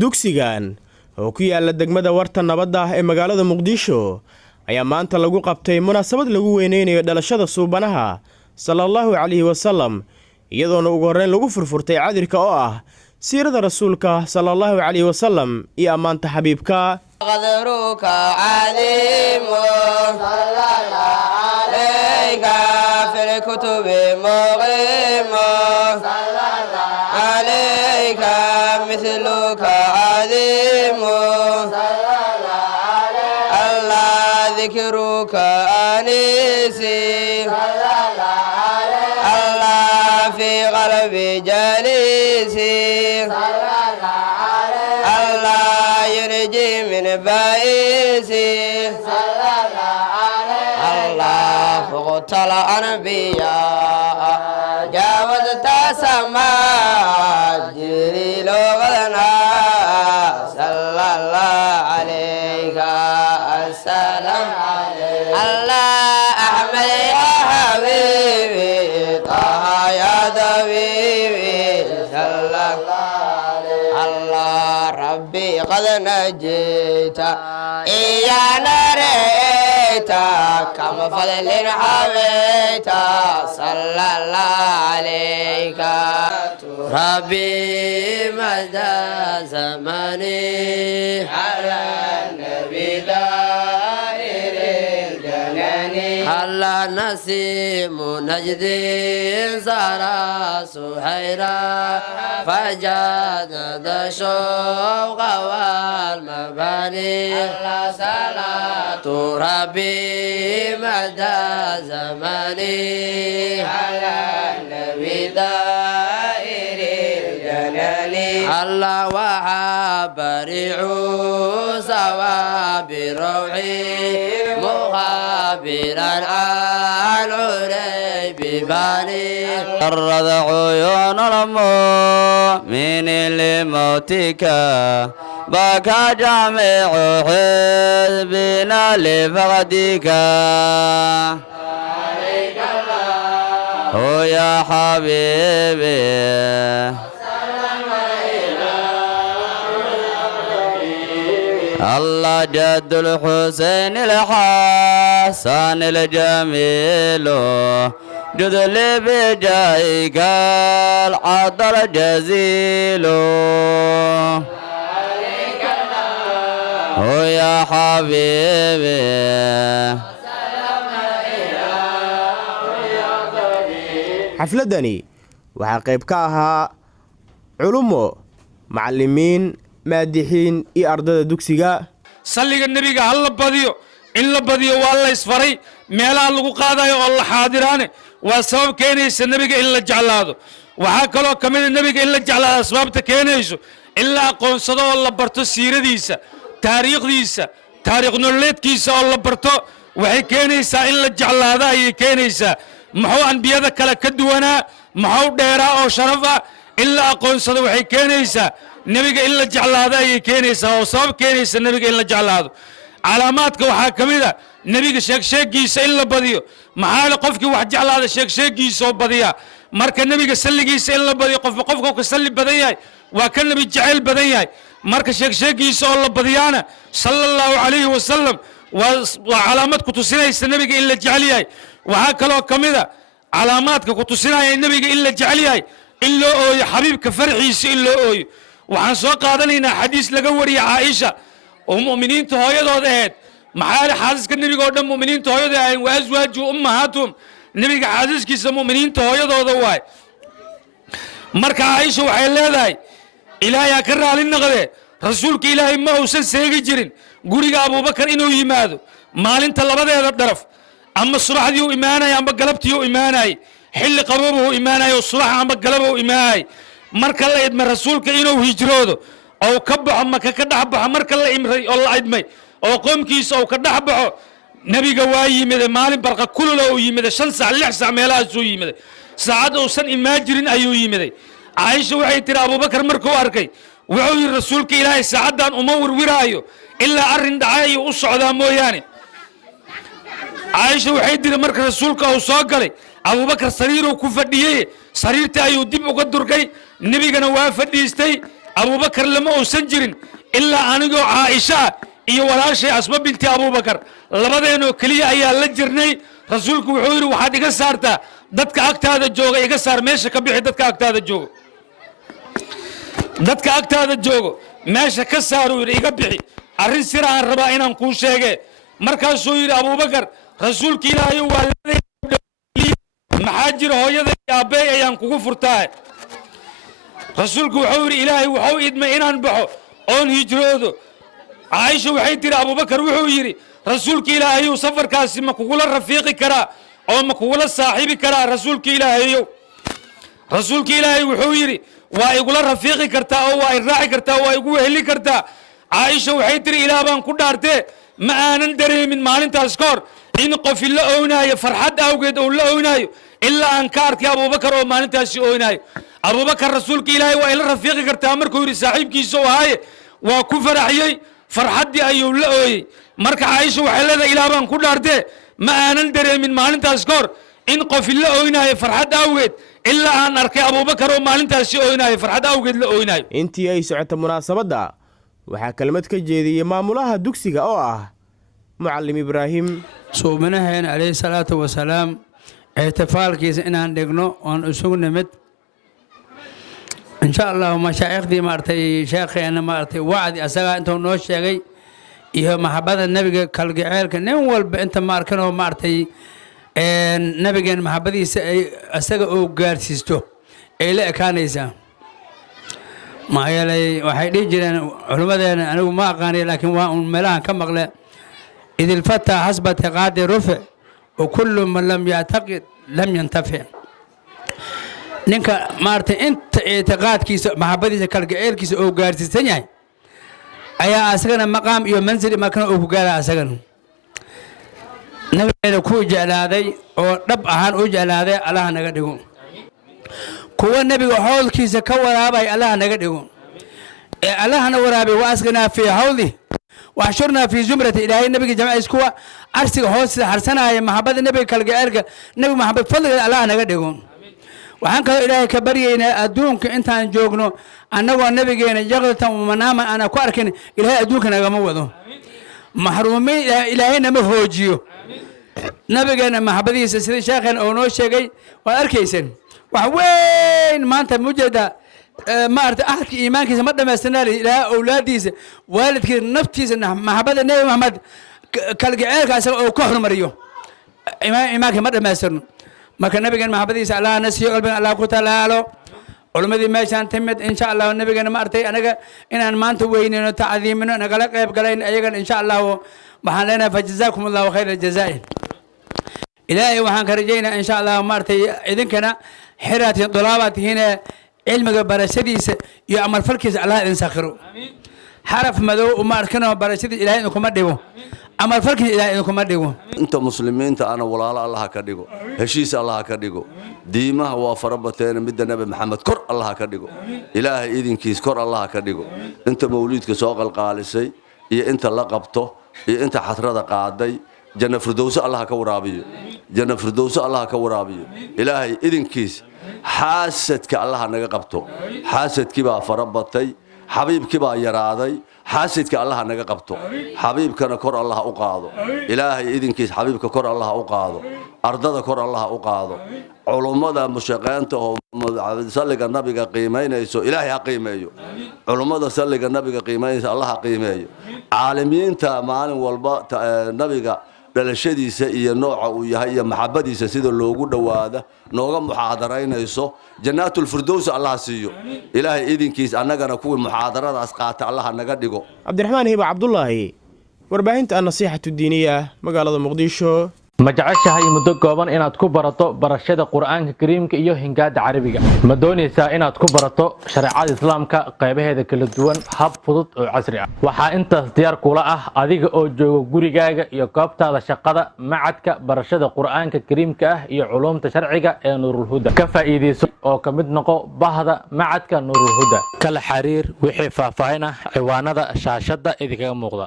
dugsigan oo ku yaala degmada warta nabadda ah ee magaalada Muqdisho ayaa maanta lagu qabtay munaasabad lagu weyneynayo dhalashada suubanaha sallallahu alayhi wasallam iyadoona ugu horreyn lagu furfurtay cadirka oo ah siirada rasuulka sallallahu alayhi wasallam iyo amaanta xabiibka qadruka alim sallallahu alayka fil kutubi muqim sallallahu alayka mithluka alim sallallahu alayka allah dhikruka anisi sallallahu alayka allah fi qalbi jalisi بائسي صلى الله عليه الله فوق الأنبياء جاوزت السماء جبريل وغدنا صلى الله عليك السلام عليك الله أحمد يا حبيبي طه يا طبيبي صلى الله عليه الله ربي قد نجيت إيانا ريتا كما فضل حويتا صلى الله عليك ربي مدى زماني على النبي دائر الجناني هلا نسيم نجدي زارا سهيرا فجاد الشوق والمباني صلاة ربي مدى زماني على النبي دائر الجناني الله وحبرعو سوا بروحي مخابرا عن عريب باني أرد عيون المؤمن لموتك بكى جميع حزبنا لفقدك عليك الله يا حبيبي الله جد الحسين الحسن الجميل جد لي بجايك العطر الجزيل يا حبيبي xafladani waxaa qayb ka ahaa culumo macallimiin maadixiin iyo ardada dugsiga salliga nabiga hal la badiyo in la badiyo waa la isfaray meelaha lagu qaadayo oo la xaadiraane waa sabab keenaysa nabiga in la jeclaado waxaa kaloo ka mid nabiga in la jeclaado asbaabta keenayso in la aqoonsado oo la barto siiradiisa taariikhdiisa taariikh nololeedkiisa oo la barto waxay keenaysaa in la jeclaado ayay keenaysaa muxuu anbiyada kale ka duwanaa muxuu dheeraa oo sharaf ah in la aqoonsado waxay keenaysaa nabiga in la jeclaado ayay keenaysaa oo sabab keenaysa nabiga in la jeclaado calaamaadka waxaa ka mid a nabiga sheegsheegiisa in la badiyo maxaa le qofkii wax jeclaada sheegsheegiisa oo badiya marka nabiga salligiisa in la badiyo qofba qofka ka salli badan yahay waa ka nabi jacayl badan yahay marka sheegsheegiisa oo la badiyaana sallallahu alayhi wasallam waa calaamad ku tusinaysa nabiga in la jecel yahay waxaa kaloo ka mid a calaamaadka ku tusinaya nabiga in la jecel yahay in loo ooyo xabiibka farxiisa in loo ooyo waxaan soo qaadanaynaa xadiis laga wariyay Caaisha oo muuminiinta hooyadood ahayd maxaa xaasaska nabiga oo dhan muuminiinta hooyada ahayn waa aswaaju ummahatum nabiga xaasaskiisa muuminiinta hooyadooda waay marka Caaisha waxay leedahay ilaahay ka raali noqde rasuulka ilaahay ma uusan seegi jirin guriga Abubakar inuu yimaado maalinta labadeeda daraf ama subaxdii uu iimaanay ama galabtii uu iimaanay xilli qaboob uu iimaanay oo subax ama galab uu iimaanay marka la idma rasuulka inuu hijroodo oo ka baxo maka ka dhaxbaxo marka la imray oo la idmay oo qoomkiisa oo ka dhaxbaxo nabiga waa yimid maalin barqa kulula uu yimid 5 saac 6 saac meelahaas uu yimid saacad uusan imaajirin ayuu yimid Caaisha waxay tiri Abubakar markuu arkay wuxuu yiri rasuulka ilaahay saacadan uma warwiraayo ilaa arin dhacay u socdaa mooyaane Caaisha waxay tiri marka rasuulka uu soo galay Abubakar sariir uu ku fadhiyay sariirta ayuu dib uga durgay nabigana waa fadhiistay أبو بكر لما أسنجرين إلا أنيقو عائشة إيو ولا شيء أسباب بنتي أبو بكر لبدينو كلية أيها لجرني رسولك وحوري وحاد يقصارتا دادك أكتا هذا الجوغ يقصار ماشا كبيحي دادك أكتا هذا الجوغ دادك أكتا هذا الجوغ ماشا كسارو يقبيحي أرين سيرا عن ربائنا نقول شيء مركز سوير أبو بكر رسولك إلهي والذي محاجر هو يذي أبي أيان كوكو فرتاه رسولك وحوري إلهي وحو إدما إنان بحو أون هجرودو عائشة وحيتر أبو بكر وحوري رسولك إلهي وصفر كاسي مكوكولا رفيقي كرا أو مكوكولا صاحبي كرا رسولك إلهي رسولك إلهي وحوري ويقول رفيقي كرتا أو الراعي كرتا ويقول هلي كرتا عائشة وحيتر إلى بان كدارته ما أنا ندري من مالين تذكر إن قفل لا أوناي فرحت أوجد أو لا أوناي إلا أنكرت يا أبو بكر ومالين تاسي أوناي أبو بكر رسولك إلهي وإلى رفيقي كرتا أمر كوري صاحب كيسو هاي وكفر حيي فرحت أيو لا أوي مرك عائشة وحلة إلى بان كدارته ما أنا ندري من مالين تذكر إن قفل لا أوناي فرحت أوجد إلا أن أركي أبو بكر ومالين تاسي أوناي فرحت أوجد لا أوناي intii ay socotay munaasabadda waxaa kelmad ka jeediyay maamulaha dugsiga oo ah Muallim Ibrahim suubanaheena alayhi salaatu wasalaam ihtifaalkiisa inaan dhigno oon isugu nimid insha Allah mashaayikhdii maartay sheekheena maartay wacdi asaga intuu noo sheegay iyo maxabada nabiga kalgaceelka nin walba inta maarkanoo maartay nabigeen maxabadiisa ay asaga oo gaarsiisto ay la ekaanaysaa ما يلي واحد يجري علماء أنا ما أقاني لكن ملاها كم أغلى إذا الفتى حسب اعتقاد رفع وكل من لم يعتقد لم ينتفع نك مارت أنت اعتقاد كيس محبتي كالجيل كيس أو جارس الثانية أيا أسكن مقام يوم منزل مكان أو جار أسكن نبي كو جلادي أو رب أهان أو جلادي الله نقدره كوا النبي وحول كيس كوا رابي الله نقدره الله نورابي واسقنا في حوله وحشرنا في زمرة إلهي النبي جماعة إسكوا أرسل حوس حرسنا يا محبة النبي كالجارك النبي محبة فضل الله نقدره وحنك إلهي كبرينا أدونك أنت عن جوجنو أنا النبي جينا جغلة ومنام أنا كواركن إلهي أدونك أنا جموده محرومين إلهي نمهوجيو نبي جينا محبة سيد شاخن أو نوش شيء وأركيسن وين ما أنت موجودة ما أرد أحد إيمانك إذا ما دام استناري إلى أولادي والدك نفتي محبة النبي محمد كالجعلك أو كحر مريو إيمانك ما دام استنار ما كان النبي جينا محبة الله نسيو قلبنا الله كتلا له علماء ما شان تمت إن شاء الله النبي جينا ما أرتي أنا إن ما أنت وين تعظيمنا أنا قلق يبقى أيضا إن شاء الله محلنا فجزاكم الله خير الجزاء إلهي وحن كرجينا إن شاء الله مرتي إذن كنا حرات طلابات هنا علم برشديس يعمل فلكيس على إن سخروا حرف مدو وما أركنا برشديس إلهي إنكم مدعو عمل فلكيس إلهي إنكم مدعو أنت مسلمين أنا ولا الله كديجو هشيس الله كديجو ديمه وفربتين مد النبي محمد كر الله كديجو إلهي إذن كيس كر الله كديجو أنت مولود كساق القالسي أنت لقبته أنت حثرة قاعدي جنة فردوس الله كورابي جنة فردوس الله كورابي إلهي إذن كيس حاسد كالله نجقبته حاسد كبا فربتي حبيب كبا يرادي حاسد كالله نجقبته حبيب كان كور الله أقاضه إلهي إذن كيس حبيب كور الله أقاضه أرضه كور الله أقاضه علماء مشاقينته سلك النبي قيمين يسوع إلهي قيميه علماء سلك النبي قيمين الله قيميه عالمين تامان والباء النبي dhalashadiisa iyo nooca uu yahay iyo maxabadiisa sida loogu dhawaada nooga muxaadaraynayso jannatul firdaws Allah siiyo ilaahay idinkiis annagana kuwii muxaadaradaas qaata Allah naga dhigo Cabdiraxmaan Hiba Cabdullaahi warbaahinta nasiixatu diiniya magaalada Muqdisho ma jeceshahay muddo kooban inaad ku barato barashada Qur'aanka Kariimka iyo hingaada Carabiga ma doonaysaa inaad ku barato shariicada Islaamka qaybaheeda kala duwan hab fudud oo casri ah waxa intaas diyaar kula ah adiga oo jooga gurigaaga iyo goobtaada shaqada macadka barashada Qur'aanka Kariimka ah iyo culuumta sharciga ee Nuurul Huda ka faa'iideyso oo ka mid noqo bahda macadka Nuurul Huda kala xiriir wixii faahfaahin ah ciwaanada shaashada idinkaga muuqda